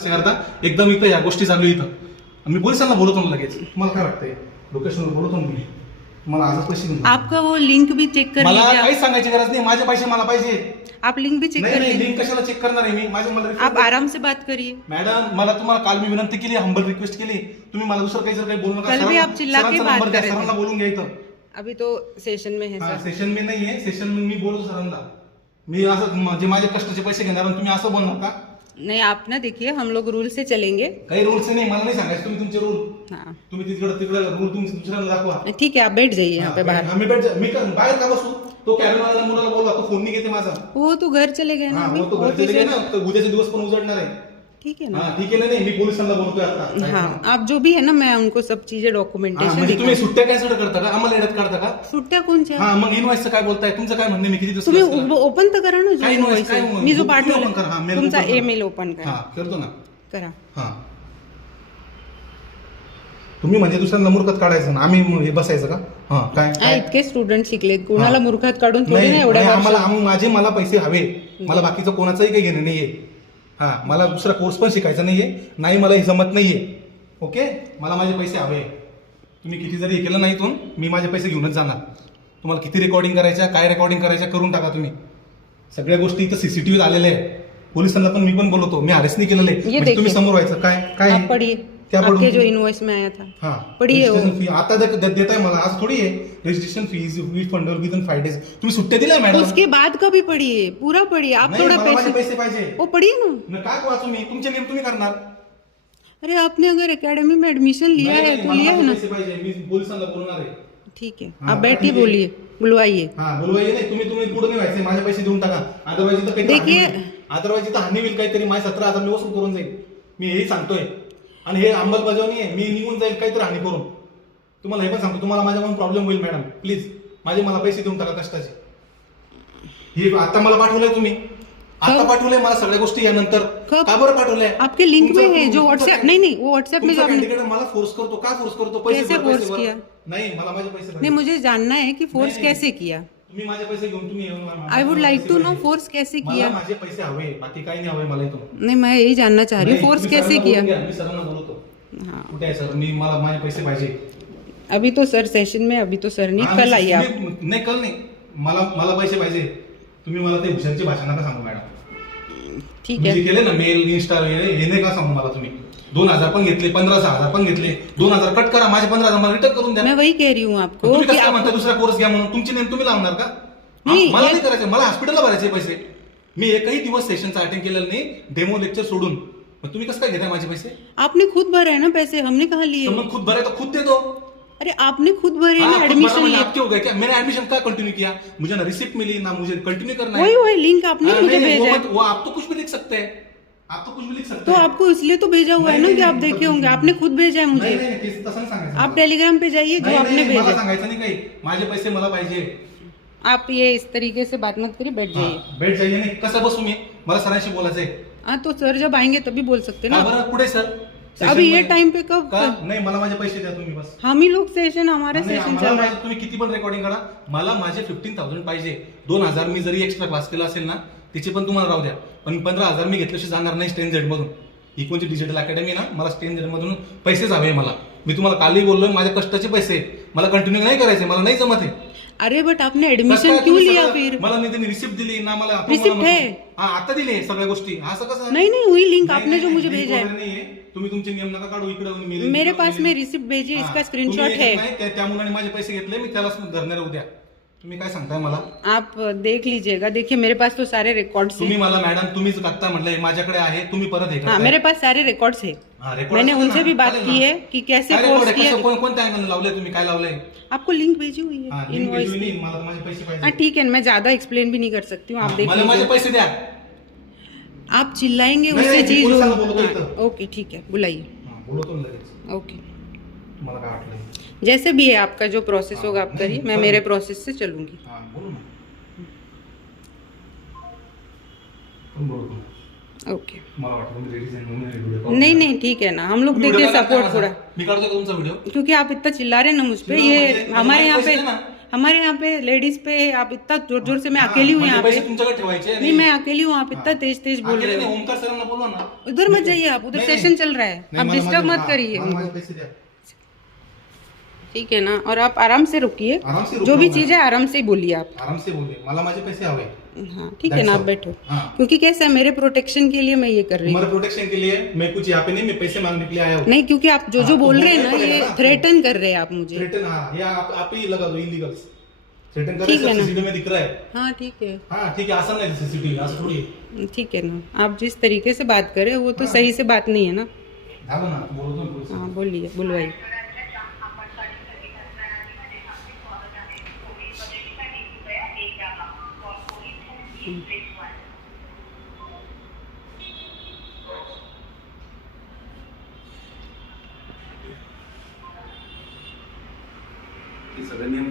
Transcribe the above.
असे करता एकदम इथं या गोष्टी चालू इथं मी पोलिसांना बोलवतो ना लगेच. मला काय वाटतंय लोकेशनवर बोलवतो ना मी. मला आजच पैसे घेऊन आपका वो लिंक भी चेक कर मला लीजिए. काहीच सांगायची गरज नाही. माझे पैसे मला पाहिजे. आप लिंक भी चेक नाही कर नाही लीजिए. लिंक कशाला चेक करणार आहे मी. माझे मला आप आराम से बात करिए. मॅडम मला तुम्हाला काल मी विनंती केली हंबल रिक्वेस्ट केली. तुम्ही मला दुसरं काही जर काही बोलू नका. कल भी आप चिल्ला के बात कर रहे थे. सरांना बोलून घ्या इथं. अभी तो सेशन में है हा सर. सेशन मी नाहीये. सेशन मी बोलतो सरांना. मी असं जे माझे कष्टाचे पैसे घेणार आणि तुम्ही असं बोलणार का. नहीं आप ना देखिए हम लोग रूल से चलेंगे. काही रूल्स नाही मला नाही सांगायचं. तुम्ही तुमचे रूल हाँ तुम्ही तिकडे रूल तुम्ही दुसऱ्याला दाखवा. ठीक है आप बैठ जाइए यहाँ पे बाहर. मी बाहेर का बसू. तो कॅबिनवाला मुलाला बोलवा. तो फोन नाही घेते माझा. वो तो घर चले गए ना. हा अभी वो तो घर चले गए ना. तर उद्याचे दिवस पण उजडणार आहे. ठीक है ना. हा ठीक आहे ना. नाही मी पोलिसांना बोलतोय आता. हाँ आप जो भी है ना मैं उनको सब चीजें हा, डॉक्युमेंटेशन म्हणजे तुम्ही सुट्ट्या काय सुद्धा करता का. आम्हाला येण्यात काढता का. सुट्ट्या कोणच्या. हा मग इनवॉइसचं काय बोलताय. तुमचं काय म्हणणं मी किती दिवस तुम्ही केलं? ओपन तर करा ना. काय जो invoice, invoice काय आहे. invoice? मी जो तुम्ही open पाठवला करा. हा, mail तुमचा open करा. ईमेल ओपन करा. हा करतो ना. करा. हा तुम्ही म्हणजे दुसऱ्यांना मूर्खत काढायचं ना. आम्ही हे बसायचं का. हा काय हा इतके स्टुडंट शिकलेत कोणाला मूर्खात काढून थोडी ना नाही एवढ्या नाही, वर्षात. आम्हाला माझे मला पैसे हवे. मला बाकीचं कोणाचंही काही घेणं नाहीये. हा मला दुसरा कोर्स पण शिकायचा नाहीये. नाही मला हे जमत नाहीये. ओके मला माझे पैसे हवे. तुम्ही किती जरी हे केलं नाही इथून मी माझे पैसे घेऊनच जाणार. तुम्हाला किती रेकॉर्डिंग करायच्या काय रेकॉर्डिंग करायच्या करून टाका तुम्ही. सगळ्या गोष्टी इथं सीसीटीव्ही आलेले आहे. पोलिसांना पण मी पण बोलवतो. मी अरेस्ट नाही केलेलं आहे. म्हणजे तुम्ही समोर व्हायचं काय काय आप पढ़िए क्या पढ़ूं? आपके जो इनवॉइस में आया था. हा पढ़िए वो. रजिस्ट्रेशन फी आता देताय मला. आज थोडी आहे registration fees refund within 5 days. तुम्ही सुट्ट्या दिल्या मॅडम. उसके बाद का भी पढ़िए पूरा पढ़िए. आप नाही थोड़ा मला माझे पैसे पैसे पाहिजे. वो पढ़िए ना. न काय वाचू मी. तुमचे नियम तुम्ही करणार. अरे आपने अगर एकेडमी में एडमिशन लिया नाही, है नाही, तो मला लिया है माझे ना. पैसे पाहिजे. मी पोलिसांना बोलणार आहे. ठीक है हाँ, आप बैठिए ठीक है. बोलिए बुलवाइए. हा बोलवायचे नाही. तुम्ही पुढे नाही व्हायचे. माझे पैसे देऊन टाका. अदरवाईज तर देखिए. अदरवाईज तर हानी होईल काहीतरी. माझे 17,000 मी वसूल करून जाईल. मी हेही सांगतोय. आणि हे अंमलबजावणी आहे. मी निघून जाईल काहीतरी हानी करून. तुम्हाला हे पण सांगतो तुम्हाला माझ्याकडून प्रॉब्लेम होईल मॅडम. प्लीज मला पैसे देऊन टाका कष्टाचे. हे आता मला पाठवलंय तुम्ही. आता पाठवलंय मला सगळ्या गोष्टी यानंतर. का बरं पाठवलंय. आपके लिंक में है जो व्हाट्सएप. नहीं वो व्हाट्सएप में जो आपने कॅन्डिडेट मला फोर्स करतो. का फोर्स करतो. पैसे कैसे भर, पैसे फोर्स भर. किया. नाही मला माझे पैसे नहीं पाहिजे. मुझे जानना है कि फोर्स नहीं, कैसे किया. तुम्ही माझे पैसे घेऊन तुम्ही येऊन I would like to know force कैसे मला किया. माझे पैसे हवे. बाकी काही नाही हवे मला इथून. नहीं मैं यही जानना चाह रही हूँ फोर्स कैसे किया. मी सरांना बोलतो. हाँ कुठे आहे सर. मी मला माझे पैसे पाहिजे. अभी तो सर सेशन में. अभी तो सर नहीं कल आइए आप. नाही कल नाही. मला पैसे पाहिजे. तुम्ही मला ते भूषणची भाषा नका सांगू मॅडम. ठीक मी है. जे केले ना मेल इन्स्टा हे नाही का सांगू मला तुम्ही. 2,000 पण घेतले 15,000 पण घेतले. 2,000 कट करा. माझे 15,000 मला रिटर्न करून द्या. मैं वही कह रही हूँ आपको तुम्ही कि कसं आप म्हणता दुसरा कोर्स घ्या म्हणून. तुमची नेम तुम्ही लावणार का. नाही, मला नाही करायचं. मला हॉस्पिटलला भरायचे पैसे. मी एकही दिवस सेशनचा अटेंड केलेलं नाही. डेमो लेक्चर सोडून. मग तुम्ही कसं काय घेताय माझे पैसे. आपने खुद भरा है ना पैसे. हमने कहाँ लिए. तो मग खुद भरे तो खुद दे दो. अरे आपने खुद भरे हाँ, ना खुद एडमिशन भरा, लिए. आपके हो गए क्या. मैंने एडमिशन का कंटिन्यू किया. मुझे ना रिसिप्ट मिली ना मुझे कंटिन्यू करना है. वही लिंक आपने हाँ, मुझे नहीं, भेजा वो है. मत- वो आप तो कुछ भी लिख सकते हैं. आप तो कुछ भी लिख सकते तो हैं. आपको इसलिए तो भेजा हुआ है नहीं, ना कि नहीं, आप नहीं, देखे तब- होंगे. आपने खुद भेजा है नाही, मुझे. नाही, नाही, तसं नाही सांगायचं. आप टेलीग्राम पे जाइए जो नाही, आपने नाही, मला भेजा. सांगायचं नाही काही. माझे पैसे मला पाहिजे. आप ये इस तरीके से बात मत करिए. बैठ जाइए. हाँ, बैठ जाइए. नाही कसं बसू मी. मला सरांशी बोलायचंय. हाँ तो सर जब आएंगे तभी बोल सकते का ना. बरं पुढे सर. अभी ये सेशनमध्ये- टाइम पे कब. का नाही मला माझे पैसे द्या तुम्ही बस. हम ही लोग सेशन हमारा नाही, सेशन मला चल रहा है. माझे- तुम्ही किती पण रेकॉर्डिंग करा. मला माझे 15,000 पाहिजे. 2,000 मी जरी एक्स्ट्रा क्लास केला असेल ना तिचे पण तुम्हाला राहू द्या. पण 15,000 मी घेतल्याशी जाणार नाही स्टेन झेड मधून. ही कोणती डिजिटल अकॅडमी ना. मला स्टेन झेड मधून पैसेच हवे मला. मी तुम्हाला कालही बोललोय माझ्या कष्टाचे पैसे. मला कंटिन्यू नाही करायचे. मला नाही जमत आहे. अरे बट आपने एडमिशन क्यों लिया फिर. मला नाही त्यांनी रिसिप्ट दिली ना. मला रिसिप्ट है. हा आता दिली सगळ्या गोष्टी. असं कसं. नहीं वही लिंक नाही, आपने जो नाही, मुझे link भेजा है. वगैरे नाहीये. तुम्ही तुमचे नियम नका काढू. इकडे मेरे पास में रिसिप्ट भेजी है. इसका स्क्रीनशॉट है. त्या मुलाने माझे पैसे घेतले. मी त्याला धरणार उद्या. तुम्ही काय सांगताय मला. आप देख लीजिएगा. देखिए मेरे पास तो सारे रिकॉर्ड्स तुम्ही हैं. मला मॅडम तुम्हीच आत्ता म्हटलंय माझ्याकडे आहे. तुम्ही परत हे हाँ करताय. मेरे पास सारे रिकॉर्ड्स है. हा, record मैंने असेल उनसे ना, भी बात चालेल की ना. है कि कैसे काय फोर्स record आहे? किया. कसं- कोणत्या अँगल लावलंय तुम्ही. काय लावलंय. आपको लिंक भेजी हुई हा, है link इनवॉइस भेजू की. नाही. मला माझे पैसे हाँ पाहिजे. ठीक है. मैं ज्यादा एक्सप्लेन भी नहीं कर सकती हूँ. आप देख मला माझे लीजिए. पैसे द्या. आप चिल्लाएंगे नहीं, उससे नहीं, चीज पोलिसांना बोलवतो इथं. हाँ, ओके ठीक है बुलाइए. हा, बोलवतो ना लगेच. ओके मला काय वाटलंय. जैसे भी है आपका जो प्रोसेस होगा आप नहीं, करिए. मैं करो. मेरे प्रोसेस से चलूंगी. हा बोलू ना. पण बोलतो. ओके. मला वाटलं तुम्ही लेडीज आहे म्हणून व्हिडिओ कॉल. नहीं ठीक है ना. हम लोग तुम्ही देखिए व्हिडिओ सपोर्ट काढता पूरा. माझा. मी काढतो का तुमचा व्हिडिओ. क्योंकि आप इतना चिल्ला रहे हैं ना मुझ पे. चिल्लाओ ये म्हणजे हमारे यहाँ पैसे पे दे ना. हमारे यहाँ पे लेडीज पे आप इतना जोर जोर से, मैं अकेली हूँ यहाँ पे, पैसे तुमच्याकडे ठेवायचे नहीं मैं अकेली हूँ, आप इतना तेज तेज बोल रहे हो। ओमकार सरांना बोलवा ना. उधर मत जाइए आप, उधर नहीं, सेशन चल रहा है, नाही, आप मला डिस्टर्ब माझे- मत करिए मला माझे उनको। पैसे द्या. ठीक है ना, और आप आराम से रुकिए, आराम से रुक जो भी रहा हूँ चीज है आराम से ही बोलिए आप। आराम से बोलिए, मला माझे पैसे हवे. हाँ ठीक है ना, आप बैठो, हाँ. क्योंकि कैसा है मेरे प्रोटेक्शन के लिए मैं ये कर रही हूँ। तुम्हारे प्रोटेक्शन के लिए मैं कुछ यहाँ पे नहीं, मैं पैसे मांगने के लिए आया हूँ. नहीं, क्योंकि आप जो हाँ, जो तो बोल रहे हैं बोलना ना, ही पड़ेगा ये ना। थ्रेटन कर रहे हैं आप मुझे। थ्रेटन, हाँ, ये आप ही लगा दो इलीगल्स. थ्रेटन कर ठीक रहे है हैं, ना। सीसीटीवी में दिख रहा है. हाँ ठीक है, हाँ ठीक है, आसान नहीं सीसीटीवी, असं थोड़ी आहे. ठीक है ना, आप जिस तरीके से बात करें वो तो हाँ। सही से बात नहीं है ना। झालं ना, बोलतो ना पुढचं. हाँ बोलिए, बुलवाइए। हे सगळे नियम